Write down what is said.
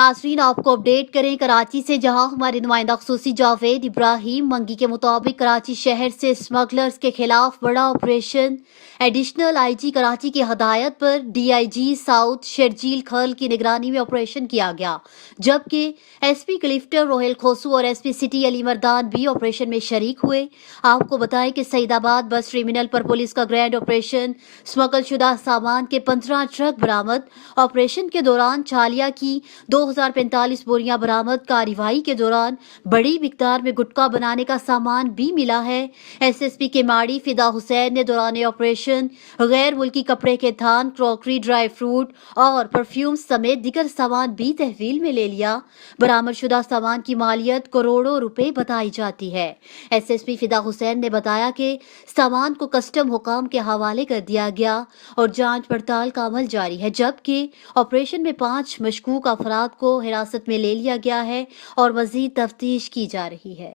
नाज़रीन आपको अपडेट करें कराची से, जहां हमारे नुमाइंदा खसूसी जावेद इब्राहिम मंगी के मुताबिक कराची शहर से स्मगलर्स के खिलाफ बड़ा ऑपरेशन। एडिशनल आईजी कराची की हदायत पर डीआईजी साउथ शर्जील खल की निगरानी में ऑपरेशन किया गया, जबकि एसपी क्लिफ्टन रोहेल खोसू और एसपी सिटी अली मर्दान भी ऑपरेशन में शरीक हुए। आपको बताएं कि सईदाबाद बस टर्मिनल पर पुलिस का ग्रैंड ऑपरेशन, स्मगल शुदा सामान के 15 ट्रक बरामद। ऑपरेशन के दौरान छालिया की 2045 बोरियां बरामद। कार्रवाई के दौरान बड़ी मिकदार में गुटखा बनाने का सामान भी मिला है। एसएसपी के माड़ी फिदा हुसैन ने दौरान ऑपरेशन गैर मुल्की कपड़े के थान, क्रॉकरी, ड्राई फ्रूट और परफ्यूम समेत दिगर सामान भी तहवील में ले लिया। बरामद शुदा सामान की मालियत करोड़ों रुपए बताई जाती है। एसएसपी फिदा हुसैन ने बताया कि सामान को कस्टम हुकाम के हवाले कर दिया गया और जांच पड़ताल का अमल जारी है, जबकि ऑपरेशन में 5 मशकूक अफराद को हिरासत में ले लिया गया है और मजीद तफ्तीश की जा रही है।